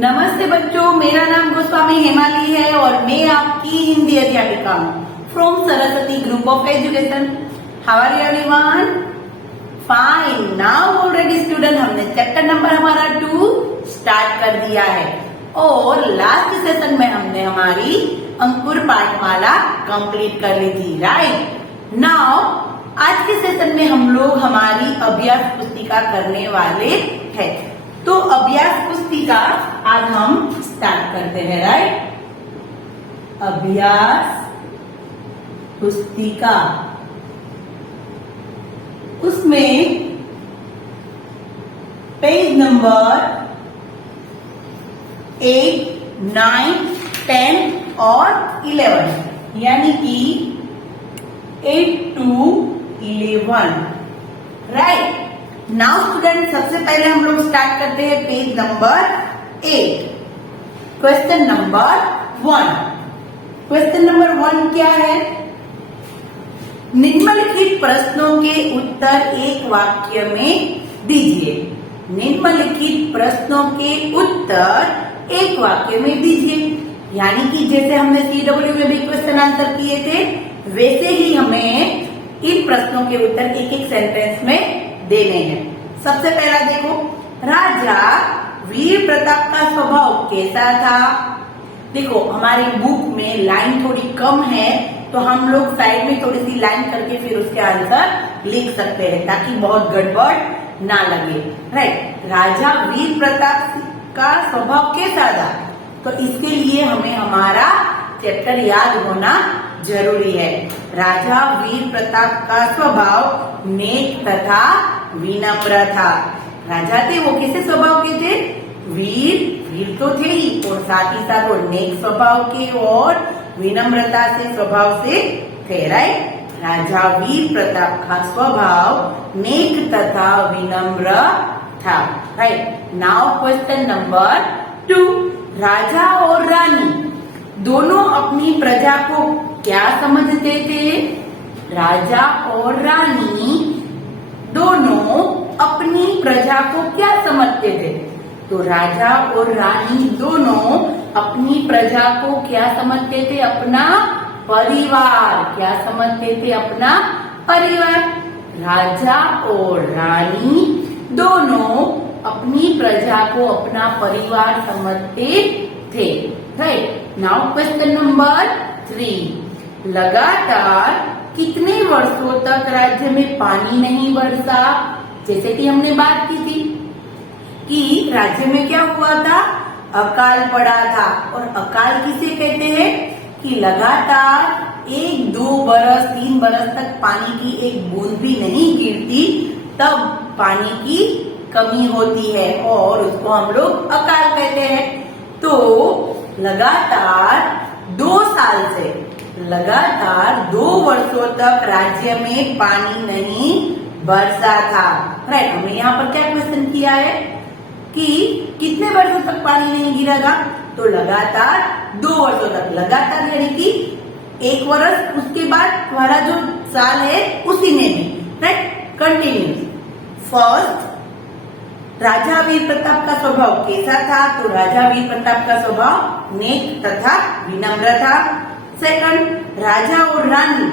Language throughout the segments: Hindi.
नमस्ते बच्चों, मेरा नाम गोस्वामी हेमाली है और मैं आपकी हिंदी अध्यापिका हूँ from Saraswati group of education. How are you everyone? Fine. Now already student, हमने चैप्टर नंबर हमारा 2 स्टार्ट कर दिया है और लास्ट सेशन में हमने हमारी अंकुर पाठमाला कंप्लीट कर ली थी। राइट नाउ आज के सेशन में हम लोग हमारी अभ्यास पुस्तिका करने वाले हैं। तो अभ्यास पुस्तिका आज हम स्टार्ट करते हैं। राइट, अभ्यास पुस्तिका, उसमें पेज नंबर 8, 9, 10 और 11 यानी कि 8 to 11। राइट नाउ स्टूडेंट, सबसे पहले हम लोग स्टार्ट करते हैं page number 8। Question number 1। Question number 1 क्या है? निम्नलिखित प्रश्नों के उत्तर एक वाक्य में दीजिए। निम्नलिखित प्रश्नों के उत्तर एक वाक्य में दीजिए, यानी कि जैसे हमने CW में भी क्वेश्चन आंसर किए थे वैसे ही हमें इन प्रश्नों के उत्तर एक एक सेंटेंस में देने हैं। सबसे पहला देखो, राजा वीर प्रताप का स्वभाव कैसा था? देखो हमारी बुक में लाइन थोड़ी कम है तो हम लोग साइड में थोड़ी सी लाइन करके फिर उसके आंसर लिख सकते हैं ताकि बहुत गड़बड़ ना लगे। राइट, राजा वीर प्रताप का स्वभाव कैसा था? तो इसके लिए हमें हमारा चैप्टर याद होना जरूरी है। राजा वीर प्रताप का स्वभाव नेक तथा विनम्र था। राजा थे वो कैसे स्वभाव के थे? वीर तो थे ही और साथ ही साथ वो नेक स्वभाव के और विनम्रता से स्वभाव से थे। राइट, राजा वीर प्रताप का स्वभाव नेक तथा विनम्र था। Right now question number 2। राजा और रानी दोनों अपनी प्रजा को क्या समझते थे? राजा और रानी दोनों अपनी प्रजा को क्या समझते थे? तो राजा और रानी दोनों अपनी प्रजा को क्या समझते थे? अपना परिवार। क्या समझते थे? अपना परिवार। राजा और रानी दोनों अपनी प्रजा को अपना परिवार समझते थे। Right now question number 3। लगातार कितने वर्षों तक राज्य में पानी नहीं बरसा? जैसे कि हमने बात की थी कि राज्य में क्या हुआ था? अकाल पड़ा था। और अकाल किसे कहते हैं? कि लगातार 1, 2 बरस 3 बरस तक पानी की एक बूंद भी नहीं गिरती, तब पानी की कमी होती है और उसको हम लोग अकाल कहते हैं। तो लगातार 2 साल से लगातार 2 वर्षों तक राज्य में पानी नहीं बरसा था। राइट, हमने यहाँ पर क्या क्वेश्चन किया है कि कितने वर्षों तक पानी नहीं गिरा था? तो लगातार 2 वर्षों तक। लगातार यानी कि 1 वर्ष, उसके बाद तुम्हारा जो साल है उसी में भी। Right, continuous. फर्स्ट, राजा वीर प्रताप का स्वभाव कैसा था? तो राजा वीर प्रताप का स्वभाव नेक तथा विनम्र था। सेकंड, राजा और रानी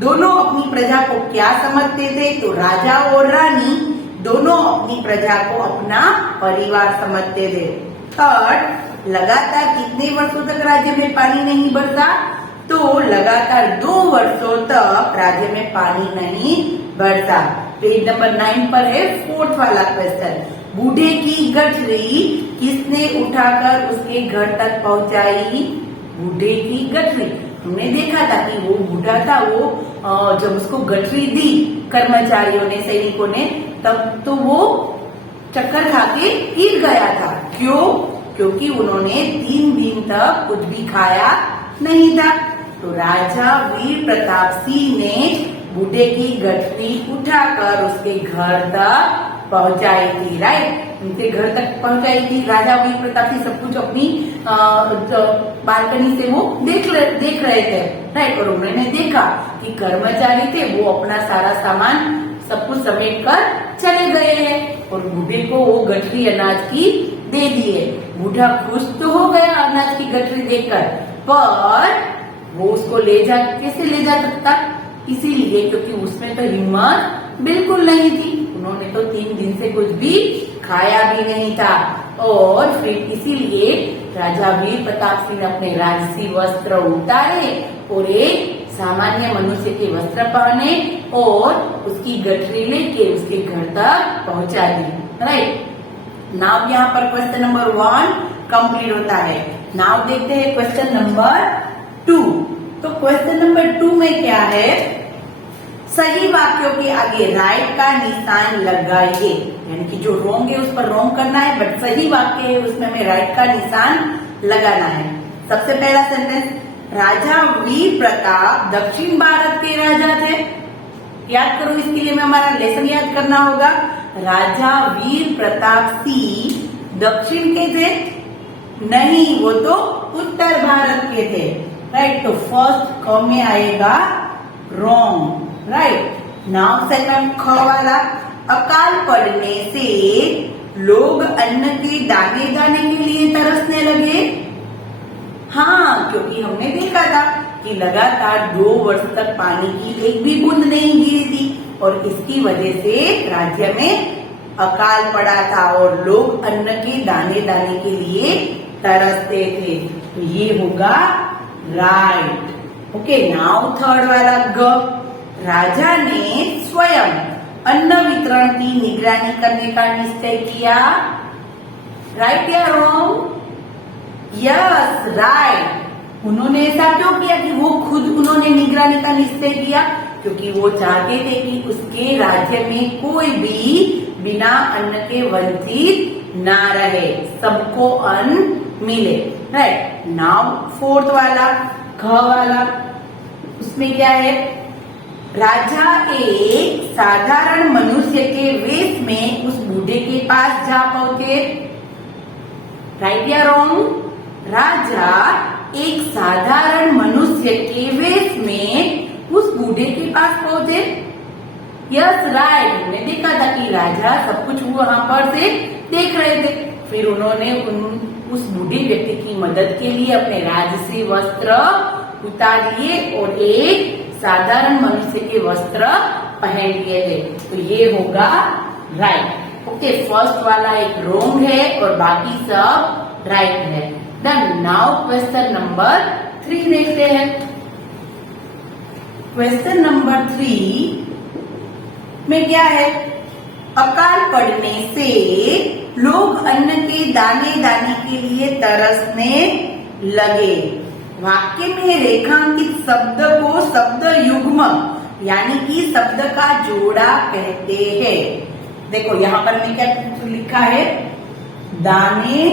दोनों अपनी प्रजा को क्या समझते थे? तो राजा और रानी दोनों अपनी प्रजा को अपना परिवार समझते थे। थर्ड, लगातार कितने वर्षों तक राज्य में पानी नहीं बरसा? तो लगातार 2 वर्षों तक राज्य में पानी नहीं बरसा। पेज नंबर 9 पर है 4th वाला क्वेश्चन। बूढ़े की गठरी किसने उठाकर उसके घर तक पहुंचाई? बूढ़े की गठरी, हमने देखा था कि वो बूढ़ा था, वो जब उसको गठरी दी कर्मचारियों ने, सैनिकों ने, तब तो वो चक्कर खा के गिर गया था। क्यों? क्योंकि उन्होंने 3 दिन तक कुछ भी खाया नहीं था। तो राजा वीर प्रताप सिंह ने बूढ़े की गठरी उठाकर उसके घर तक पहुंचाई थी। राइट, उनके घर तक पहुंचाई थी। राजा वीर प्रताप सिंह सब कुछ अपनी बालकनी से वो देख रहे थे। राइट, और उन्होंने देखा कि कर्मचारी थे वो अपना सारा सामान सब कुछ समेट कर चले गए हैं और बूढ़े को वो गठरी अनाज की दे दी है। बूढ़ा खुश तो हो गया अनाज की गठरी देखकर, पर वो उसको कैसे ले जा सकता? इसीलिए क्योंकि उसमें तो हिम्मत बिल्कुल नहीं थी। उन्होंने तो 3 दिन से कुछ भी खाया भी नहीं था और फिर इसीलिए राजा वीर प्रताप सिंह अपने राजसी वस्त्र उतारे और एक सामान्य मनुष्य के वस्त्र पहने और उसकी गठरी लेके उसके घर तक पहुंचा दी। राइट, नाउ यहाँ पर क्वेश्चन नंबर 1 कंप्लीट होता है। नाउ देखते हैं क्वेश्चन नंबर 2। तो क्वेश्चन नंबर 2 में क्या है? सही वाक्यों के आगे राइट का निशान लगाइए, यानी कि जो रोंग है उस पर रोंग करना है, बट सही वाक्य है उसमें हमें राइट का निशान लगाना है। सबसे पहला सेंटेंस, राजा वीर प्रताप दक्षिण भारत के राजा थे। याद करो, इसके लिए हमें हमारा लेसन याद करना होगा। राजा वीर प्रताप सिंह दक्षिण के थे? नहीं, वो तो उत्तर भारत के थे। राइट, तो फर्स्ट क में आएगा रॉन्ग। राइट, नाउ सेकंड ख वाला, अकाल पड़ने से लोग अन्न के दाने दाने के लिए तरसने लगे। हाँ, क्योंकि हमने देखा था कि लगातार 2 वर्ष तक पानी की एक भी बूंद नहीं गिरी थी और इसकी वजह से राज्य में अकाल पड़ा था और लोग अन्न के दाने दाने के लिए तरसते थे। तो ये होगा राइट। ओके, नाउ थर्ड वाला ग, राजा ने स्वयं अन्न वितरण की निगरानी करने का निश्चय किया। राइट या रॉन्ग? Yes, right. उन्होंने ऐसा क्यों किया कि वो खुद उन्होंने निगरानी का निश्चय किया? क्योंकि वो चाहते थे कि उसके राज्य में कोई भी बिना अन्न के वंचित ना रहे, सबको अन्न मिले। राइट, नाउ फोर्थ वाला ख वाला, उसमें क्या है? राजा एक साधारण मनुष्य के वेश में उस बूढ़े के पास जा पहुंचे। राइट या रॉन्ग? राजा एक साधारण मनुष्य के वेश में उस बूढ़े के पास पहुंचे। Yes, right. हमने देखा था कि राजा सब कुछ वहां पर से देख रहे थे, फिर उन्होंने उस बूढ़े व्यक्ति की मदद के लिए अपने राजसी वस्त्र उतार लिए और एक साधारण मनुष्य के वस्त्र पहन लिए थे। तो ये होगा राइट। ओके, फर्स्ट वाला एक रोंग है और बाकी सब राइट है। देन नाउ क्वेश्चन नंबर 3 देखते हैं। क्वेश्चन नंबर 3 में क्या है? अकाल पड़ने से लोग अन्न के दाने दाने के लिए तरसने लगे। वाक्य में रेखांकित शब्द को शब्द युग्म यानी कि शब्द का जोड़ा कहते हैं। देखो यहाँ पर मैं क्या लिखा है? दाने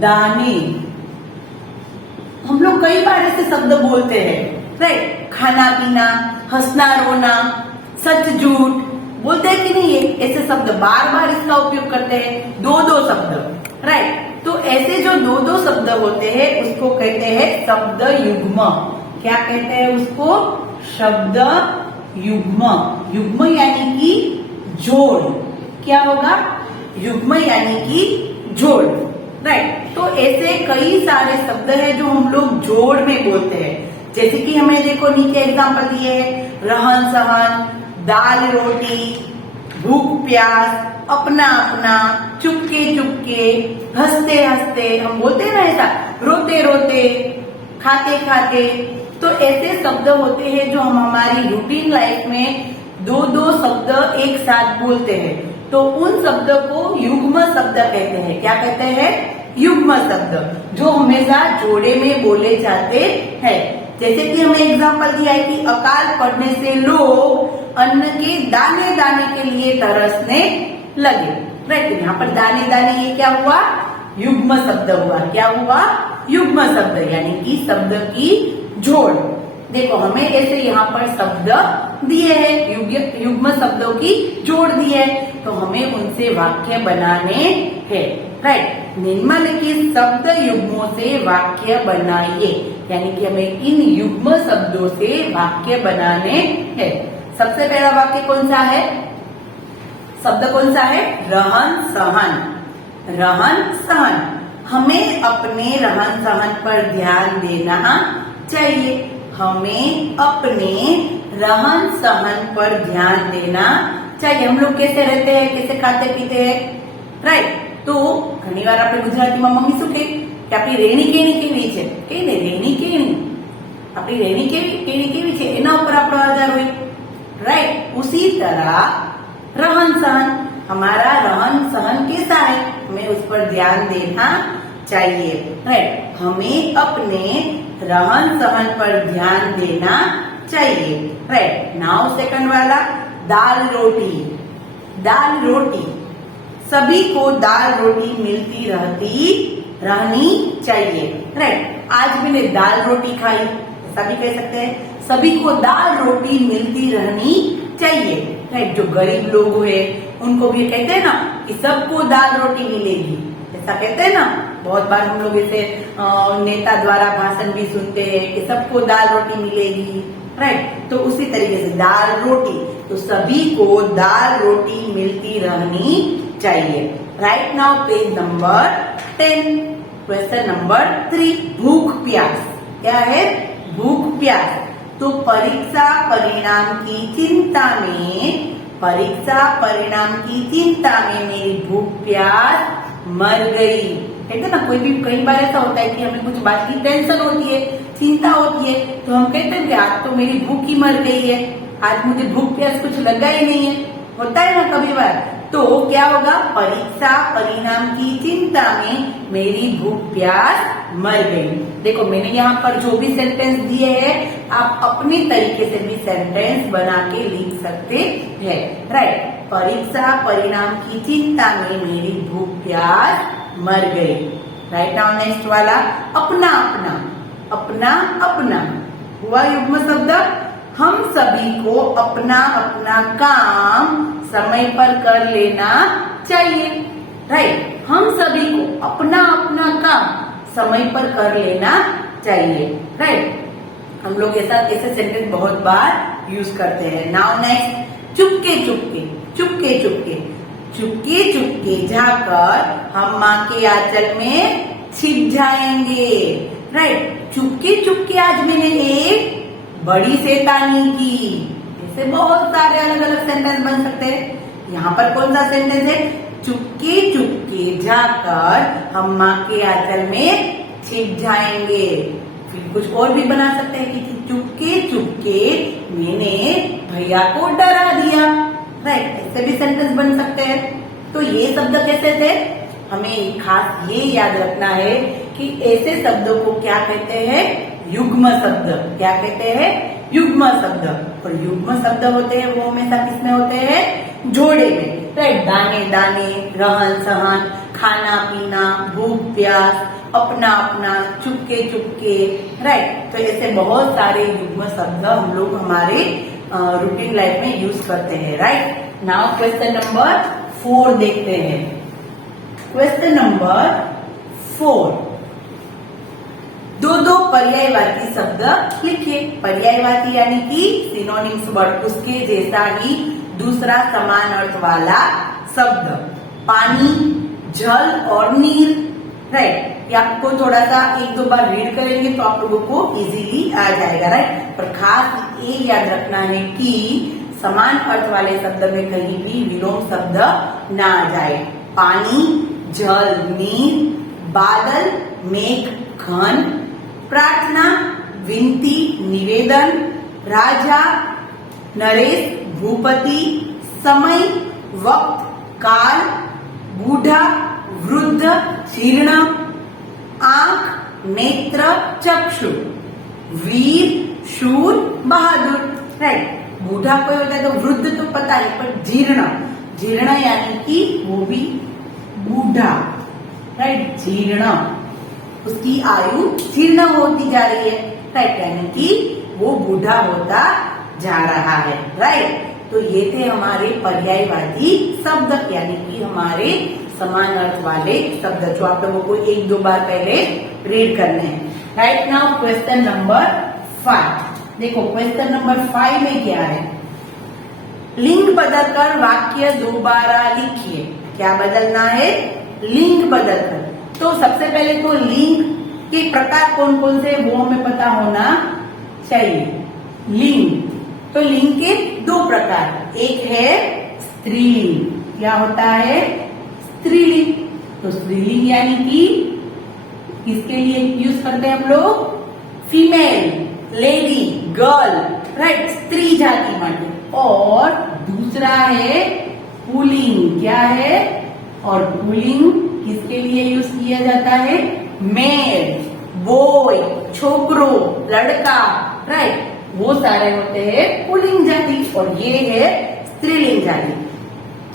दाने। हम लोग कई बार ऐसे शब्द बोलते हैं, राइट? खाना पीना, हंसना रोना, सच झूठ बोलते हैं कि नहीं? है ऐसे शब्द बार बार इसका उपयोग करते हैं, 2-2 शब्द, राइट? तो ऐसे जो 2-2 शब्द होते हैं उसको कहते हैं शब्द युग्म। क्या कहते हैं उसको? शब्द युग्म। युग्म यानी कि जोड़। क्या होगा? युग्म यानी कि जोड़, राइट? तो ऐसे कई सारे शब्द हैं जो हम लोग जोड़ में बोलते हैं। जैसे कि हमें देखो नीचे एग्जाम्पल दिए हैं, रहन सहन, दाल रोटी, भूख प्यास, अपना अपना, चुपके चुपके, हंसते हंसते, हम बोलते हैं ना ऐसा, रोते रोते, खाते खाते। तो ऐसे शब्द होते हैं जो हम हमारी रूटीन लाइफ में 2-2 शब्द एक साथ बोलते हैं, तो उन शब्द को युग्म शब्द कहते हैं। क्या कहते हैं? युग्म शब्द, जो हमेशा जोड़े में बोले जाते हैं। जैसे कि हमें एग्जाम्पल दिया है कि अकाल पड़ने से लोग अन्न के दाने दाने के लिए तरसने लगे, राइट? यहाँ पर दाने दाने ये क्या हुआ? युग्म शब्द हुआ। क्या हुआ? युग्म शब्द, यानी कि शब्द की जोड़। देखो हमें ऐसे यहाँ पर शब्द दिए हैं, युग्म शब्दों की जोड़ दी है, तो हमें उनसे वाक्य बनाने हैं, राइट? निम्नलिखित शब्द युग्मों से वाक्य बनाइए, यानी कि हमें इन युग्म शब्दों से वाक्य बनाने हैं। सबसे पहला वाक्य कौन सा है? शब्द कौन सा है? रहन सहन। रहन सहन, हमें अपने रहन सहन पर ध्यान देना चाहिए। हमें अपने रहन सहन पर ध्यान देना चाहिए। हम लोग कैसे रहते हैं, कैसे खाते पीते हैं, राइट? तो घनी बार આપણે ગુજરાતીમાં મમ્મી શું કહે કે આપણી રહેણી કેવી છે, કે ને રહેણી કેવી, આપણી રહેણી કેવી છે એના ઉપર આપણો આધાર હોય, राइट? उसी तरह रहन सहन, हमारा रहन सहन कैसा है, हमें उस पर ध्यान देना चाहिए, राइट? हमें अपने रहन सहन पर ध्यान देना चाहिए, राइट? नाउ सेकंड वाला दाल रोटी। दाल रोटी, सभी को दाल रोटी मिलती रहनी चाहिए, राइट? आज मैंने दाल रोटी खाई, ऐसा भी कह सकते हैं। सभी को दाल रोटी मिलती रहनी चाहिए, राइट? जो गरीब लोग हैं उनको भी कहते हैं ना कि सबको दाल रोटी मिलेगी, ऐसा कहते हैं ना। बहुत बार हम लोग ऐसे नेता द्वारा भाषण भी सुनते हैं कि सबको दाल रोटी मिलेगी, राइट? तो उसी तरीके से दाल रोटी, तो सभी को दाल रोटी मिलती रहनी चाहिए, right? Now page number 10, question number 3, भूख प्यास। क्या है? भूख प्यास। तो परीक्षा परिणाम की चिंता में मेरी भूख प्यास मर गई। कहते ना, कोई भी कई बार ऐसा होता है कि हमें कुछ बात की टेंशन होती है, चिंता होती है, तो हम कहते हैं कि आज तो मेरी भूख ही मर गई है, आज मुझे भूख प्यास कुछ लगा ही नहीं है, होता है ना कभी बार। तो क्या होगा? परीक्षा परिणाम की चिंता में मेरी भूख प्यास मर गई। देखो मैंने यहाँ पर जो भी सेंटेंस दिए हैं आप अपनी तरीके से भी सेंटेंस बना के लिख सकते हैं, राइट? परीक्षा परिणाम की चिंता में मेरी भूख प्यास मर गई, राइट? नाउ नेक्स्ट वाला अपना अपना। अपना अपना हुआ युग्म शब्द। हम सभी को अपना अपना काम समय पर कर लेना चाहिए, राइट? हम सभी को अपना अपना काम समय पर कर लेना चाहिए, राइट? हम लोग ऐसे सेंटेंस बहुत बार यूज करते हैं। Now next Chupke Chupke. चुपके चुपके, चुपके चुपके जाकर हम माँ के आंचल में छिप जाएंगे, राइट? चुपके चुपके आज मैंने एक बड़ी शैतानी की। ऐसे बहुत सारे अलग अलग सेंटेंस बन सकते हैं। यहाँ पर कौन सा सेंटेंस है? चुपके चुपके जाकर हम माँ के आंचल में छिप जाएंगे। फिर कुछ और भी बना सकते हैं कि चुपके चुपके मैंने भैया को डरा दिया, राइट? ऐसे भी सेंटेंस बन सकते हैं। तो ये शब्द कैसे थे? हमें खास ये याद रखना है कि ऐसे शब्दों को क्या कहते हैं? युग्म शब्द। क्या कहते हैं? युग्म शब्द। और युग्म शब्द होते हैं वो हमेशा किसमें होते हैं? जोड़े में, राइट? दाने दाने, रहन सहन, खाना पीना, भूख प्यास, अपना अपना, चुपके चुपके, राइट? तो ऐसे बहुत सारे युग्म शब्द हम लोग हमारे रूटीन लाइफ में यूज करते हैं, राइट? नाउ क्वेश्चन नंबर 4 देखते हैं। क्वेश्चन नंबर 4, दो पर्यायवाची शब्द लिखिए। पर्यायवाची यानी कि सिनोनिम्स वर्ड, उसके जैसा ही दूसरा समान अर्थ वाला शब्द। पानी, जल और नीर, राइट? ये आपको थोड़ा सा 1-2 बार रीड करेंगे तो आप लोगों को इजीली आ जाएगा, राइट? पर खास ये याद रखना है कि समान अर्थ वाले शब्द में कहीं भी विलोम शब्द ना आ जाए। पानी, जल, नीर, बादल, मेघ, घन, प्रार्थना, विनती, निवेदन, राजा, नरेश, भूपति, समय, वक्त, काल, बूढ़ा, वृद्ध, जीर्ण, आंख, नेत्र, चक्षु, वीर, शूर, बहादुर, राइट? बूढ़ा कोई होता है तो वृद्ध तो पता है, पर जीर्ण, जीर्ण यानी कि वो भी बूढ़ा, राइट? जीर्ण, उसकी आयु जीर्ण होती जा रही है, राइट? यानी कि वो बूढ़ा होता जा रहा है, राइट? तो ये थे हमारे पर्यायवाची शब्द, यानी कि हमारे समान अर्थ वाले शब्द जो आप लोगों को 1-2 बार पहले रीड करने हैं, राइट? नाउ क्वेश्चन नंबर 5 देखो। क्वेश्चन नंबर 5 में क्या है? लिंग बदलकर वाक्य दोबारा लिखिए। क्या बदलना है? लिंग बदलकर। तो सबसे पहले तो लिंग के प्रकार कौन कौन से वो हमें पता होना चाहिए। लिंग, तो लिंग के दो प्रकार, एक है स्त्रीलिंग। क्या होता है? स्त्रीलिंग। तो स्त्रीलिंग यानी कि किसके लिए यूज करते हैं हम लोग? फीमेल, लेडी, गर्ल, राइट, स्त्री जाति माटे। और दूसरा है पुल्लिंग। क्या है? और पुल्लिंग किसके लिए यूज किया जाता है? मेल, बॉय, छोकरो, लड़का, राइट, वो सारे होते हैं पुल्लिंग जाति। और ये है स्त्रीलिंग जाति।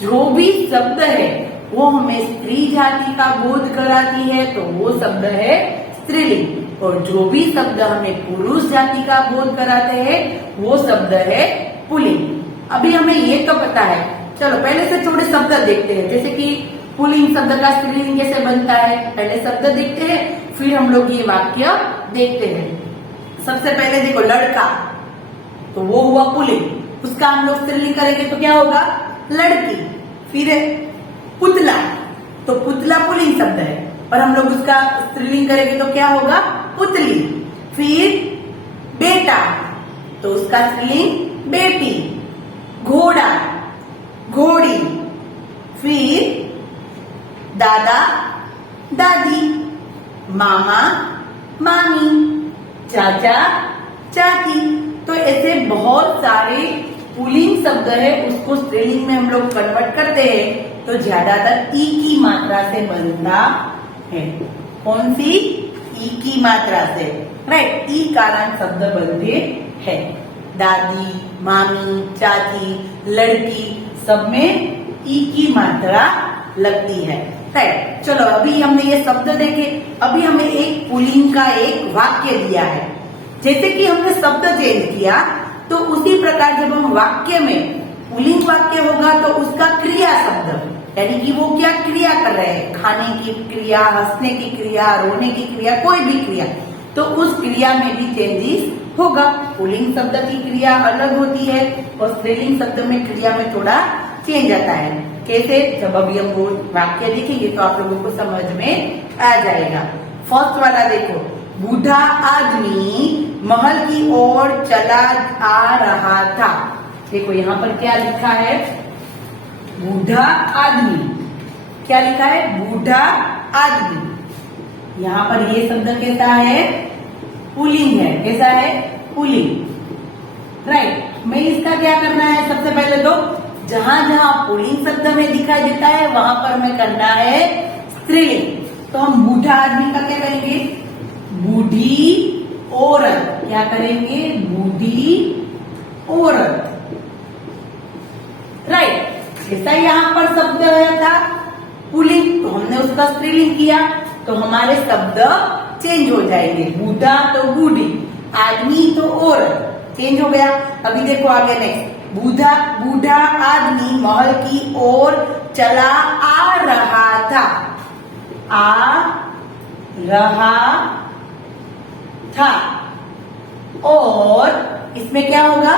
जो भी शब्द है वो हमें स्त्री जाति का बोध कराती है तो वो शब्द है स्त्रीलिंग, और जो भी शब्द हमें पुरुष जाति का बोध कराते हैं वो शब्द है पुल्लिंग। अभी हमें ये तो पता है, चलो पहले से थोड़े शब्द देखते हैं, जैसे कि पुल्लिंग शब्द का स्त्रीलिंग कैसे बनता है। पहले शब्द देखते हैं, फिर हम लोग ये वाक्य देखते हैं। सबसे पहले देखो लड़का, तो वो हुआ पुल्लिंग, उसका हम लोग स्त्रीलिंग करेंगे तो क्या होगा? लड़की। फिर पुतला, तो पुतला पुल्लिंग शब्द है, पर हम लोग उसका स्त्रीलिंग करेंगे तो क्या होगा? पुतली। फिर बेटा, तो उसका स्त्रीलिंग बेटी। घोड़ा, घोड़ी। फिर दादा, दादी। मामा, मामी। चाचा, चाची। तो ऐसे बहुत सारे पुल्लिंग शब्द है, उसको स्त्रीलिंग में हम लोग कन्वर्ट करते हैं तो ज्यादातर ई की मात्रा से बनता है। कौन सी? ई की मात्रा से, राइट, ई कारण शब्द बनते हैं। दादी, मामी, चाची, लड़की, सब में ई की मात्रा लगती है, राइट। चलो अभी हमने ये शब्द देखे, अभी हमें एक पुल्लिंग का एक वाक्य दिया है। जैसे कि हमने शब्द चेंज किया तो उसी प्रकार जब हम वाक्य में पुल्लिंग वाक्य होगा तो उसका क्रिया शब्द, यानी कि वो क्या क्रिया कर रहे हैं, खाने की क्रिया, हंसने की क्रिया, रोने की क्रिया, कोई भी क्रिया, तो उस क्रिया में भी चेंजेस होगा। पुल्लिंग शब्द की क्रिया अलग होती है और स्त्रीलिंग शब्द में क्रिया में थोड़ा चेंज आता है। कैसे? जब अभी हम वो वाक्य देखेंगे तो आप लोगों को समझ में आ जाएगा। फर्स्ट वाला देखो, बूढ़ा आदमी महल की ओर चला आ रहा था। देखो यहाँ पर क्या लिखा है? बूढ़ा आदमी। क्या लिखा है? बूढ़ा आदमी। यहाँ पर ये शब्द कैसा है? पुल्लिंग है। कैसा है? Pulling, right. मैं इसका क्या करना है? सबसे पहले तो जहां जहां पुल्लिंग शब्द में दिखाई देता है वहां पर हमें करना है स्त्रीलिंग। तो हम बूढ़ा आदमी का क्या करेंगे? बूढ़ी औरत। क्या करेंगे? बूढ़ी औरत, राइट। जैसा यहाँ पर शब्द था पुल्लिंग, तो हमने उसका स्त्रीलिंग किया तो हमारे शब्द चेंज हो जाएंगे। बूढ़ा तो बूढ़ी, आदमी तो औरत, चेंज हो गया। अभी देखो आगे नेक्स्ट, बूढ़ा आदमी महल की ओर चला आ रहा था। आ रहा था, और इसमें क्या होगा?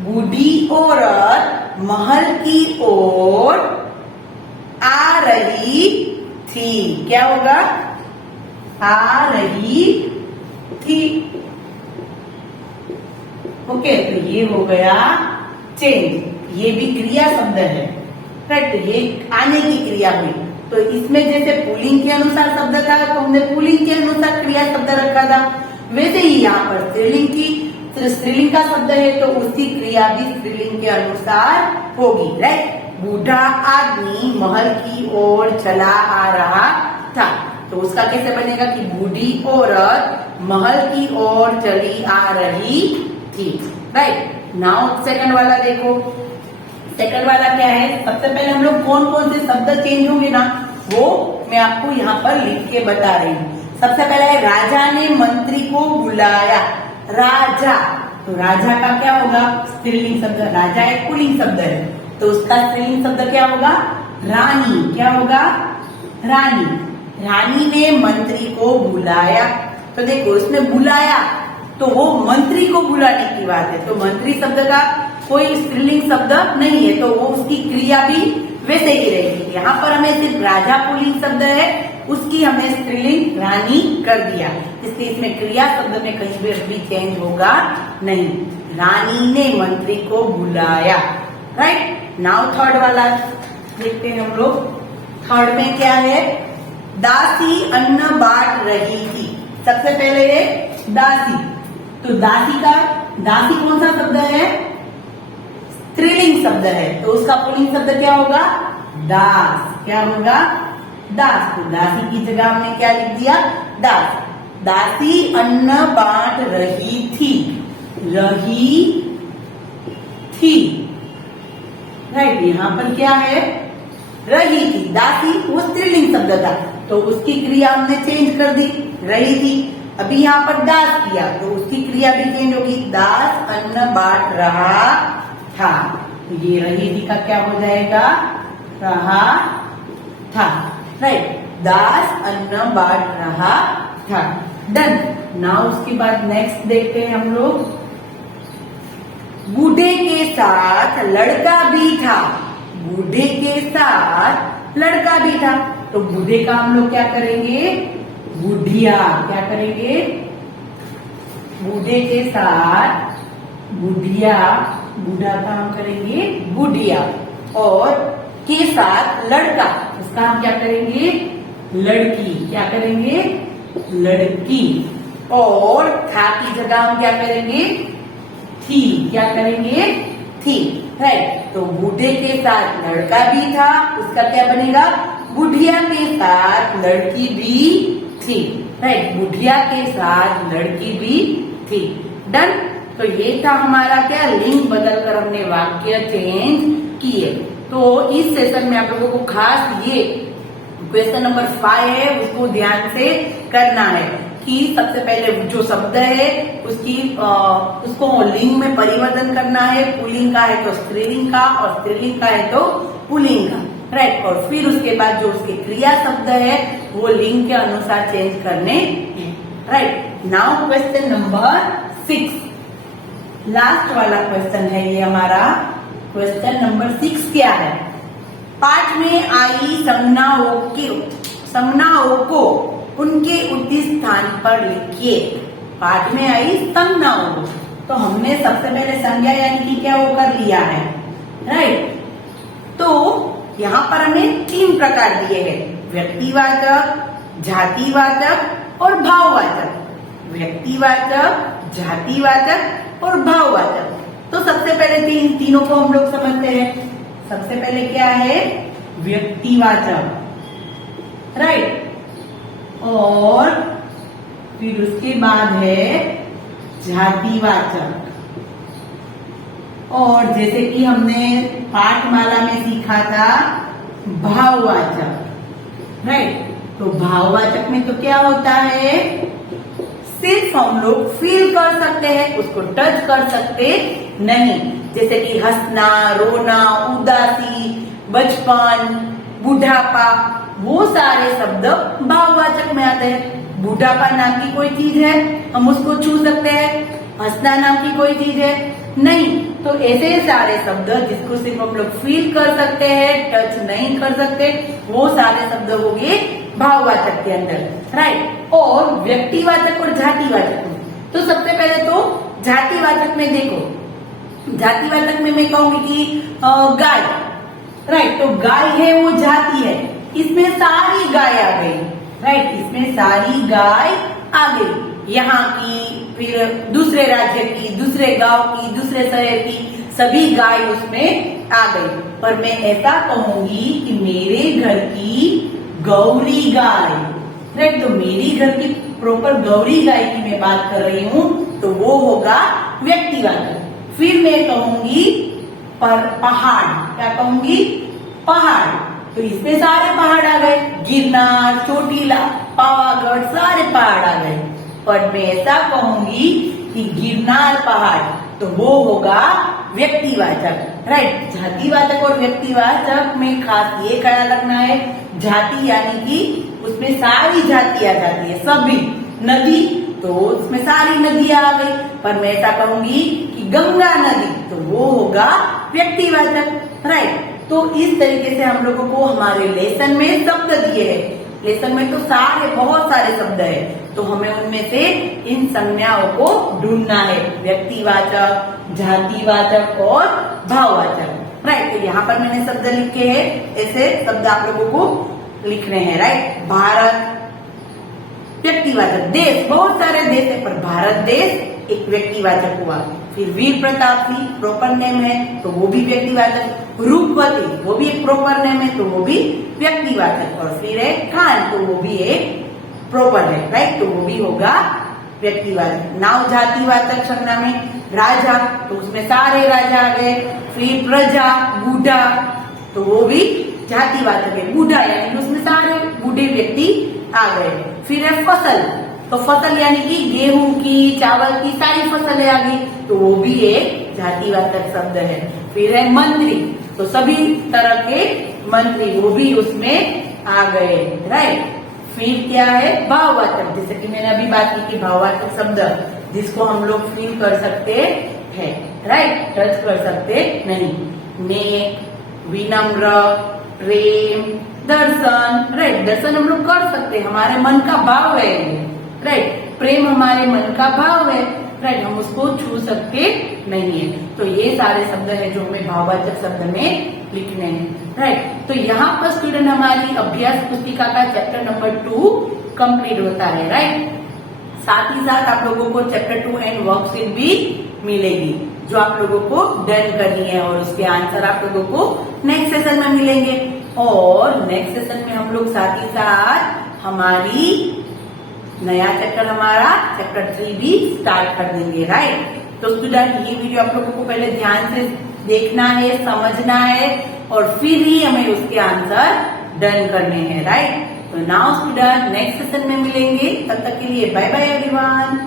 बूढ़ी औरत महल की ओर आ रही थी। क्या होगा? आ रही थी। ओके, तो ये हो गया चेंज। ये भी क्रिया शब्द है, राइट। ये आने की क्रिया हुई। तो इसमें जैसे पुल्लिंग के अनुसार शब्द था तो हमने पुल्लिंग के अनुसार क्रिया शब्द रखा था, वैसे ही यहाँ पर स्त्रीलिंग का शब्द है तो उसकी क्रिया भी स्त्रीलिंग के अनुसार होगी, राइट। बूढ़ा आदमी महल की ओर चला आ रहा था, तो उसका कैसे बनेगा कि बूढ़ी औरत महल की ओर चली आ रही थी, राइट। नाउ सेकंड वाला देखो, सेकंड वाला क्या है? सबसे पहले हम लोग कौन कौन से शब्द चेंज होंगे ना वो मैं आपको यहाँ पर लिख के बता रही हूँ। सबसे पहले है राजा ने मंत्री को बुलाया। राजा, तो राजा का क्या होगा? स्त्रीलिंग शब्द। राजा एक पुल्लिंग शब्द है तो उसका स्त्रीलिंग शब्द क्या होगा? रानी। क्या होगा? रानी। रानी ने मंत्री को बुलाया। तो देखो इसमें बुलाया तो वो मंत्री को बुलाने की बात है, तो मंत्री शब्द का कोई स्त्रीलिंग शब्द नहीं है, तो वो उसकी क्रिया भी वैसे ही रहेगी। यहाँ पर हमें सिर्फ राजा पुल्लिंग शब्द है, उसकी हमने स्त्रीलिंग रानी कर दिया, इसलिए इसमें क्रिया शब्द में कहीं भी चेंज होगा नहीं। रानी ने मंत्री को बुलाया। राइट, नाउ थर्ड वाला देखते हैं हम लोग। थर्ड में क्या है? दासी अन्न बांट रही थी। सबसे पहले है दासी, तो दासी कौन सा शब्द है? स्त्रीलिंग शब्द है, तो उसका पुल्लिंग शब्द क्या होगा? दास। क्या होगा? दास। तो दासी की जगह हमने क्या लिख दिया? दास। दासी अन्न बांट रही थी। राइट, यहाँ पर क्या है? रही थी। दासी वो स्त्रीलिंग शब्द था, तो उसकी क्रिया हमने चेंज कर दी, रही थी। अभी यहाँ पर दास किया, तो उसकी क्रिया भी चेंज होगी। दास अन्न बांट रहा था, तो ये रही थी का क्या हो जाएगा? रहा था। राइट, दास अन्न बांट रहा था। डन। नाउ उसके बाद नेक्स्ट देखते हैं हम लोग। बूढ़े के साथ लड़का भी था। बूढ़े के साथ लड़का भी था, तो बूढ़े का हम लोग क्या करेंगे? बुढ़िया। क्या करेंगे? बूढ़े के साथ बुढ़िया, बूढ़ा का हम करेंगे बुढ़िया, और के साथ लड़का, उसका हम क्या करेंगे? लड़की। क्या करेंगे? लड़की। और था की जगह हम क्या करेंगे? थी। क्या करेंगे? थी। राइट, तो बूढ़े के साथ लड़का भी था, उसका क्या बनेगा? बुढ़िया के साथ लड़की भी थी। राइट, बुढ़िया के साथ लड़की भी थी। डन। तो ये था हमारा क्या? लिंग बदलकर हमने वाक्य चेंज किए। तो इस सेशन में आप लोगों को खास ये क्वेश्चन नंबर 5 है, उसको ध्यान से करना है कि सबसे पहले जो शब्द है उसको लिंग में परिवर्तन करना है। पुल्लिंग का है तो स्त्रीलिंग का, और स्त्रीलिंग का है तो पुल्लिंग का। राइट, और फिर उसके बाद जो उसके क्रिया शब्द है वो लिंग के अनुसार चेंज करने हैं। Right, now question number 6, last वाला क्वेश्चन है ये हमारा। क्वेश्चन नंबर 6 क्या है? पाठ में आई संज्ञाओं को उनके उचित स्थान पर लिखिए। पाठ में आई संज्ञाओं, तो हमने सबसे पहले संज्ञा यानी कि क्या वो कर लिया है। राइट, तो यहाँ पर हमें 3 प्रकार दिए हैं: व्यक्तिवाचक, जातिवाचक और भाववाचक। व्यक्तिवाचक, जातिवाचक और भाववाचक। तो सबसे पहले तीनों को हम लोग समझते हैं। सबसे पहले क्या है? व्यक्तिवाचक। राइट, और फिर उसके बाद है जातिवाचक, और जैसे कि हमने पाठमाला में सीखा था भाववाचक। राइट, तो भाववाचक में तो क्या होता है? सिर्फ हम लोग फील कर सकते हैं, उसको टच कर सकते नहीं। जैसे कि हंसना, रोना, उदासी, बचपन, बुढ़ापा, वो सारे शब्द भाववाचक में आते हैं। बुढ़ापा नाम की कोई चीज है, हम उसको छू सकते हैं। हंसना नाम की कोई चीज है नहीं। तो ऐसे सारे शब्द जिसको सिर्फ हम लोग फील कर सकते हैं, टच नहीं कर सकते, वो सारे शब्द हो गए भाववाचक के अंदर। राइट, और व्यक्तिवाचक और जातिवाचक में, तो सबसे पहले तो जातिवाचक में देखो, जातिवाचक में मैं कहूंगी कि गाय। राइट, तो गाय है वो जाति है, इसमें सारी गाय आ गई। राइट, इसमें सारी गाय आ गई, यहाँ की, फिर दूसरे राज्य की, दूसरे गांव की, दूसरे शहर की, सभी गाय उसमें आ गई। पर मैं ऐसा कहूंगी कि मेरे घर की गौरी गाय। राइट, तो मेरी घर की प्रॉपर गौरी गाय की मैं बात कर रही हूँ, तो वो होगा व्यक्तिवाचक। फिर मैं कहूंगी पहाड़। क्या कहूंगी? पहाड़। तो इसमें सारे पहाड़ आ गए, गिरनार, चोटीला, पावागढ़, सारे पहाड़ आ गए। पर मैं ऐसा कहूंगी कि गिरनार पहाड़, तो वो होगा व्यक्तिवाचक। राइट, जातिवाचक और व्यक्तिवाचक में खास ये ख्याल रखना है, जाति यानी कि उसमें सारी जाति आ जाती है, सभी। नदी, तो उसमें सारी नदियां आ गई। पर मैं ऐसा कहूंगी कि गंगा नदी, तो वो होगा व्यक्तिवाचक, राइट। तो इस तरीके से हम लोगों को हमारे लेसन में शब्द दिए हैं। लेसन में तो बहुत सारे शब्द है, तो हमें उनमें से इन संज्ञाओं को ढूंढना है, व्यक्तिवाचक, जातिवाचक और भाववाचक, राइट। तो यहाँ पर मैंने शब्द लिखे हैं, ऐसे शब्द आप लोगों को लिखने हैं, राइट। भारत व्यक्तिवाचक, देश बहुत सारे देश है, पर भारत देश एक व्यक्तिवाचक हुआ। फिर वीर प्रताप सिंह प्रॉपर नेम है, तो वो भी व्यक्तिवाचक। रूपवती वो भी एक प्रॉपर नेम है, तो वो भी व्यक्तिवाचक। और फिर है खान, तो वो भी एक प्रॉपर है, राइट, तो वो भी होगा व्यक्तिवाचक। नाव जातिवाचक संज्ञा में राजा, तो उसमें सारे राजा आ गए। फिर प्रजा, बूढ़ा, तो वो भी जातिवाचक है, बूढ़ा यानी उसमें सारे बूढ़े व्यक्ति आ गए। फिर है फसल, तो फसल यानी कि गेहूं की, चावल की सारी फसलें आ गई, तो वो भी एक जातिवाचक शब्द है। फिर है मंत्री, तो सभी तरह के मंत्री वो भी उसमें आ गए, राइट। फिर क्या है भाववाचक, जैसे कि मैंने अभी बात की कि भाववाचक शब्द जिसको हम लोग फील कर सकते हैं, राइट, टच कर सकते नहीं। नेक, विनम्र, प्रेम, दर्शन, राइट, दर्शन हम लोग कर सकते हैं, हमारे मन का भाव है, राइट। प्रेम हमारे मन का भाव है, राइट, हम उसको छू सकते नहीं है। तो ये सारे शब्द है जो हमें भाववाचक शब्द में लिखने हैं, राइट। तो यहाँ पर स्टूडेंट हमारी अभ्यास पुस्तिका का चैप्टर नंबर 2 कंप्लीट होता है, राइट। साथ ही साथ आप लोगों को चैप्टर 2 एंड वर्कशीट भी मिलेगी जो आप लोगों को डन करनी है, और उसके आंसर आप लोगों को नेक्स्ट सेशन में मिलेंगे। और नेक्स्ट सेशन में हम लोग साथ ही साथ हमारी नया चैप्टर हमारा चैप्टर 3 भी स्टार्ट कर देंगे, राइट। तो स्टूडेंट ये वीडियो आप लोगों को पहले ध्यान से देखना है, समझना है, और फिर ही हमें उसके आंसर डन करने हैं, राइट। तो नाउ स्टूडेंट नेक्स्ट सेशन में मिलेंगे, तब तक के लिए बाय बाय एवरीवन।